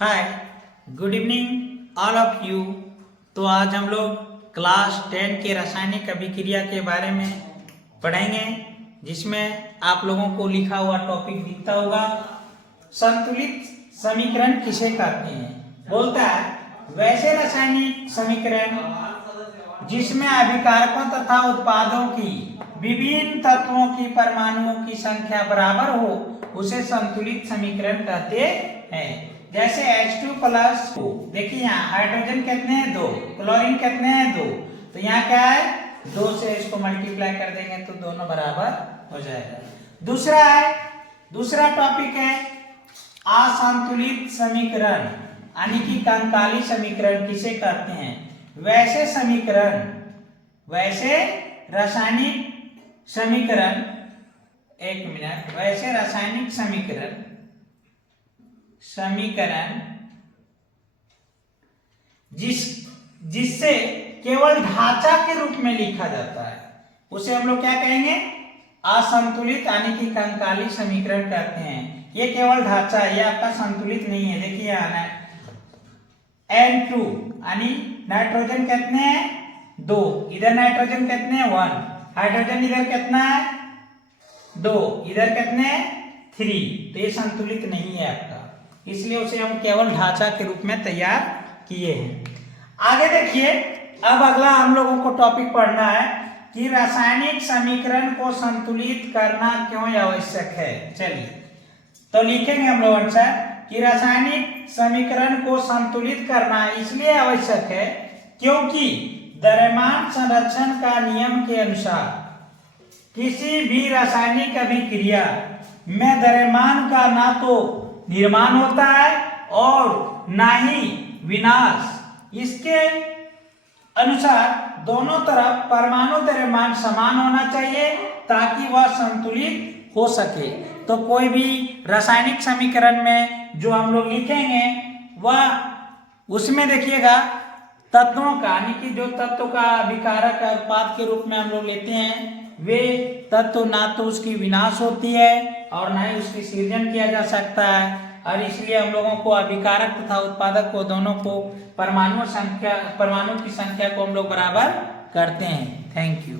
Hi, good evening all of you. तो आज हम लोग क्लास 10 के रासायनिक अभिक्रिया के बारे में पढ़ेंगे, जिसमें आप लोगों को लिखा हुआ टॉपिक दिखता होगा। संतुलित समीकरण किसे कहते हैं? बोलता है वैसे रासायनिक समीकरण जिसमें अभिकारकों तथा उत्पादों की विभिन्न तत्वों की परमाणुओं की संख्या बराबर हो उसे संतुलित समीकरण कहते हैं। जैसे H2 प्लस, देखिए यहाँ हाइड्रोजन कितने हैं? 2, क्लोरीन कितने हैं? 2। तो यहाँ क्या है? 2 से इसको मल्टीप्लाई कर देंगे तो दोनों बराबर हो जाएगा। दूसरा टॉपिक है असंतुलित समीकरण, यानी कि कंकाली समीकरण किसे कहते हैं? वैसे रासायनिक समीकरण, वैसे रासायनिक समीकरण जिससे केवल ढांचा के रूप में लिखा जाता है उसे हम लोग क्या कहेंगे? असंतुलित यानी कि कंकाली समीकरण कहते हैं। ये केवल ढांचा है, ये आपका संतुलित नहीं है। देखिए यहाँ N2 यानी नाइट्रोजन कितने हैं? 2, इधर नाइट्रोजन कितने हैं? 1, हाइड्रोजन इधर कितना है? 2, इधर कितने हैं? 3। तो ये संतुलित नहीं है आपका, इसलिए उसे हम केवल ढांचा के रूप में तैयार किए हैं। आगे देखिए, अब अगला हम लोगों को टॉपिक पढ़ना है कि रासायनिक समीकरण को संतुलित करना क्यों आवश्यक है। चलिए तो लिखेंगे हम लोग आंसर कि रासायनिक समीकरण को संतुलित करना इसलिए आवश्यक है क्योंकि द्रव्यमान संरक्षण का नियम के अनुसार किसी भी रासायनिक अभिक्रिया में द्रव्यमान का ना तो निर्माण होता है और ना ही विनाश। इसके अनुसार दोनों तरफ परमाणु द्रव्यमान समान होना चाहिए ताकि वह संतुलित हो सके। तो कोई भी रासायनिक समीकरण में जो हम लोग लिखेंगे वह उसमें देखिएगा तत्वों का, यानी कि जो तत्व का अभिकारक उत्पाद के रूप में हम लोग लेते हैं वे तत्व ना तो उसकी विनाश होती है और ना ही उसकी सृजन किया जा सकता है, और इसलिए हम लोगों को अभिकारक तथा उत्पादक को दोनों को परमाणु की संख्या को हम लोग बराबर करते हैं। Thank you.